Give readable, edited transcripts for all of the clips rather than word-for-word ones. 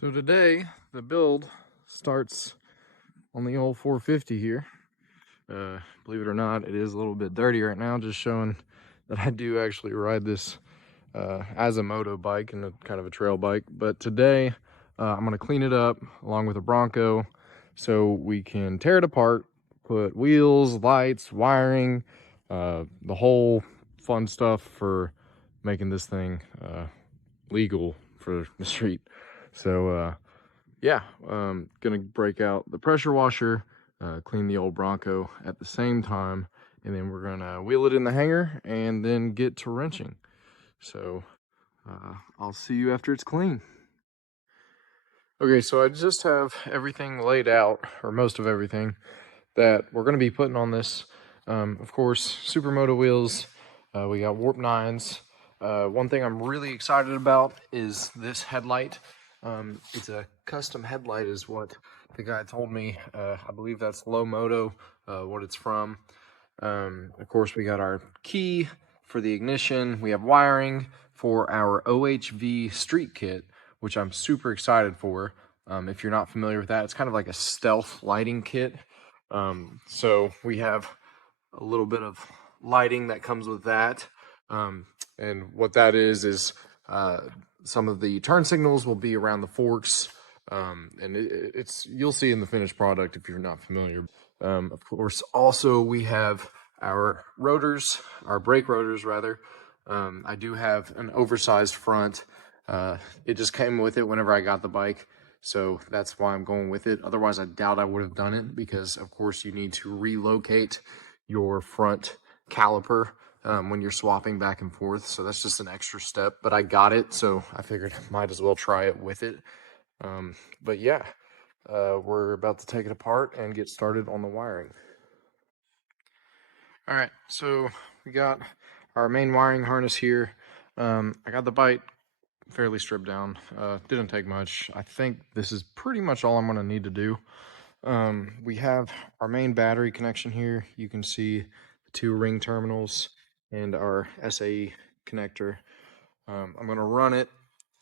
So today the build starts on the old 450 here. Believe it or not, it is a little bit dirty right now, just showing that I do actually ride this as a moto bike and a kind of a trail bike. But today I'm going to clean it up along with a Bronco so we can tear it apart, put wheels, lights, wiring, the whole fun stuff for making this thing legal for the street. So yeah, gonna break out the pressure washer, clean the old Bronco at the same time, and then we're gonna wheel it in the hangar and then get to wrenching. So I'll see you after it's clean. Okay, so I just have everything laid out, or most of everything that we're gonna be putting on this. Of course, Supermoto wheels. We got Warp 9s. One thing I'm really excited about is this headlight. It's a custom headlight is what the guy told me. I believe that's Low Moto, what it's from. Of course, we got our key for the ignition. We have wiring for our OHV street kit, which I'm super excited for. If you're not familiar with that, it's kind of like a stealth lighting kit. So we have a little bit of lighting that comes with that. And what that is some of the turn signals will be around the forks. And it's you'll see in the finished product if you're not familiar. Of course, also we have our rotors, our brake rotors rather. I do have an oversized front. It just came with it whenever I got the bike. So that's why I'm going with it. Otherwise, I doubt I would have done it because, of course, you need to relocate your front caliper when you're swapping back and forth. So that's just an extra step, but I got it. So I figured I might as well try it with it. But yeah, we're about to take it apart and get started on the wiring. All right, so we got our main wiring harness here. I got the bike fairly stripped down. Didn't take much. I think this is pretty much all I'm going to need to do. We have our main battery connection here. You can see the 2 ring terminals and our SAE connector. I'm going to run it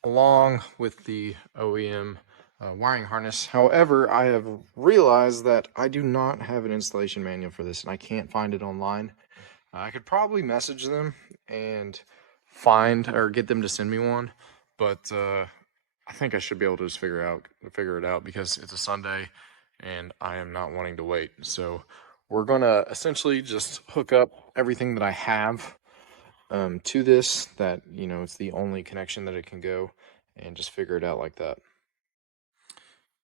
along with the OEM wiring harness. However, I have realized that I do not have an installation manual for this and I can't find it online. I could probably message them and find or get them to send me one, but I think I should be able to just figure it out because it's a Sunday and I am not wanting to wait. So we're gonna essentially just hook up everything that I have to this, that, you know, it's the only connection that it can go, and just figure it out like that.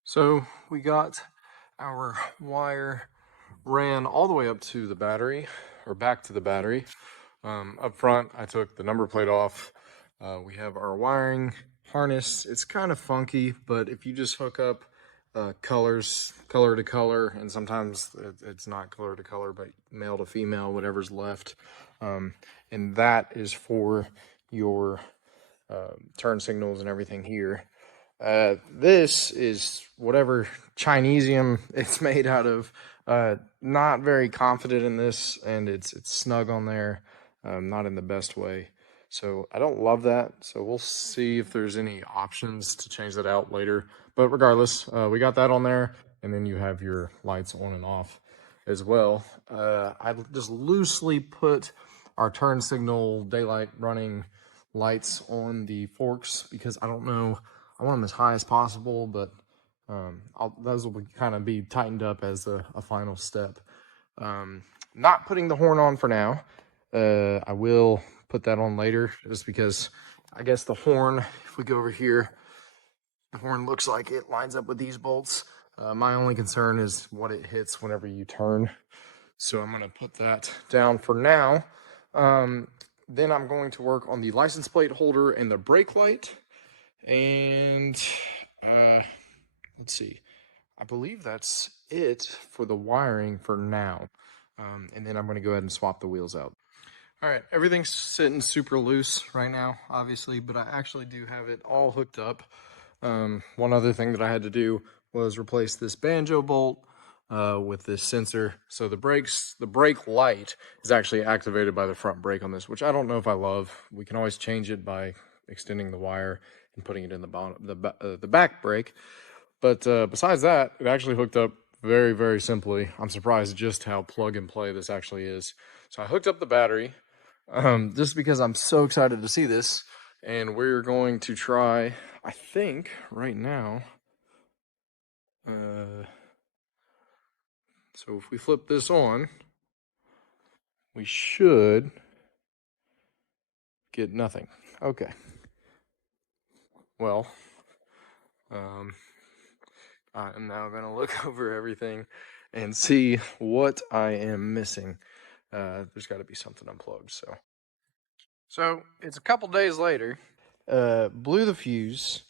So we got our wire ran all the way up to the battery, or back to the battery. Up front, I took the number plate off. We have our wiring harness. It's kind of funky, but if you just hook up color to color, and sometimes it's not color to color, but male to female, whatever's left. And that is for your turn signals and everything here. This is whatever Chinesium it's made out of. Not very confident in this, and it's snug on there, not in the best way. So I don't love that. So we'll see if there's any options to change that out later. But regardless, we got that on there, and then you have your lights on and off as well. I just loosely put our turn signal daylight running lights on the forks because I don't know. I want them as high as possible, but those will kind of be tightened up as a final step. Not putting the horn on for now. I will put that on later just because I guess the horn, if we go over here, the horn looks like it lines up with these bolts. My only concern is what it hits whenever you turn. So I'm going to put that down for now. Then I'm going to work on the license plate holder and the brake light. And let's see, I believe that's it for the wiring for now. And then I'm going to go ahead and swap the wheels out. All right, everything's sitting super loose right now, obviously, but I actually do have it all hooked up. One other thing that I had to do was replace this banjo bolt with this sensor. So the brake light is actually activated by the front brake on this, which I don't know if I love. We can always change it by extending the wire and putting it in the bottom, the back brake. But besides that, it actually hooked up very, very simply. I'm surprised just how plug and play this actually is. So I hooked up the battery just because I'm so excited to see this. And we're going to try, I think, right now. So if we flip this on, we should get nothing. Okay. Well, I am now going to look over everything and see what I am missing. There's got to be something unplugged. So it's a couple days later. Blew the fuse,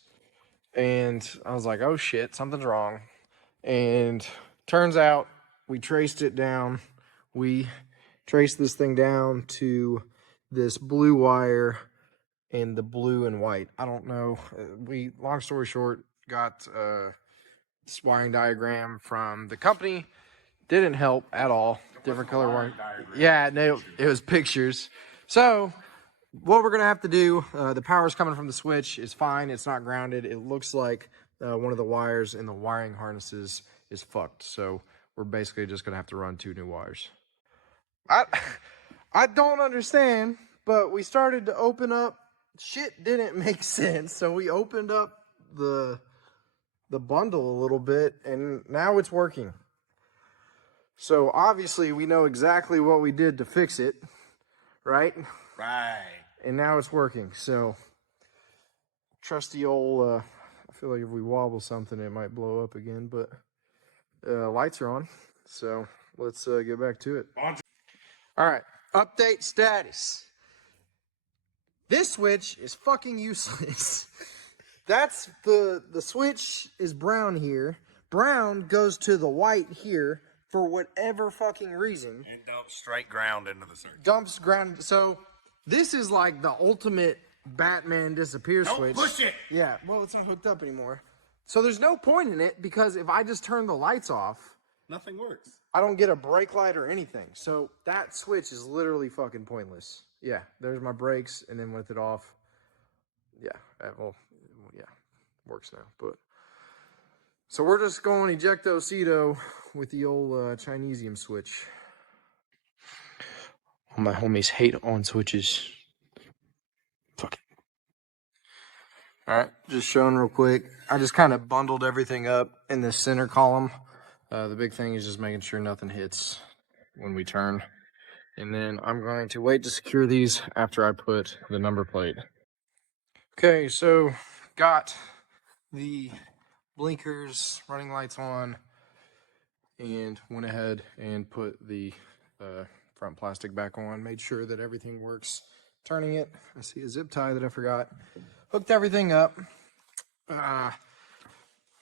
and I was like, "Oh shit, something's wrong." And turns out we traced it down. We traced this thing down to this blue wire and the blue and white. I don't know. Long story short, got this wiring diagram from the company. Didn't help at all. Different color wiring. Yeah, no, it was pictures. So what we're gonna have to do, the power's coming from the switch. It's fine. It's not grounded. It looks like one of the wires in the wiring harnesses is fucked. So we're basically just gonna have to run 2 new wires. I don't understand, but we started to open up. Shit didn't make sense, so we opened up the bundle a little bit, and now it's working. So obviously we know exactly what we did to fix it, right? Right. And now it's working. So trusty old, I feel like if we wobble something, it might blow up again, but lights are on. So let's get back to it. All right, update status. This switch is fucking useless. That's the switch is brown here. Brown goes to the white here for whatever fucking reason. And dumps straight ground into the circuit. Dumps ground. So this is like the ultimate Batman disappear switch. Push it. Yeah, well, it's not hooked up anymore. So there's no point in it because if I just turn the lights off, nothing works. I don't get a brake light or anything. So that switch is literally fucking pointless. Yeah, there's my brakes, and then with it off, yeah, well, yeah, works now. But so we're just going ejecto-cedo with the old Chinesium switch. All my homies hate on switches. Fuck it. All right, just showing real quick. I just kind of bundled everything up in the center column. The big thing is just making sure nothing hits when we turn. And then I'm going to wait to secure these after I put the number plate. Okay, so got the blinkers, running lights on, and went ahead and put the front plastic back on. Made sure that everything works. Turning it, I see a zip tie that I forgot. Hooked everything up.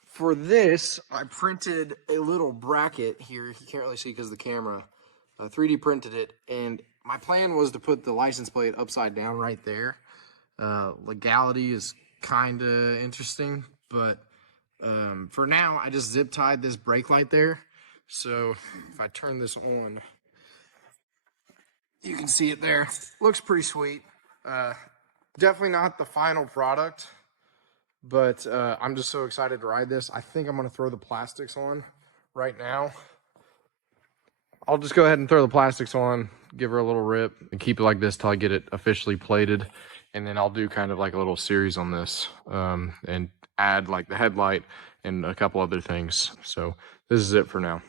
For this, I printed a little bracket here. You can't really see because of the camera. 3D printed it, and my plan was to put the license plate upside down right there. Legality is kind of interesting, but for now, I just zip tied this brake light there. So if I turn this on, you can see it there. Looks pretty sweet. Definitely not the final product, but I'm just so excited to ride this. I think I'm going to throw the plastics on right now. I'll just go ahead and throw the plastics on, give her a little rip, and keep it like this till I get it officially plated. And then I'll do kind of like a little series on this and add like the headlight and a couple other things. So this is it for now.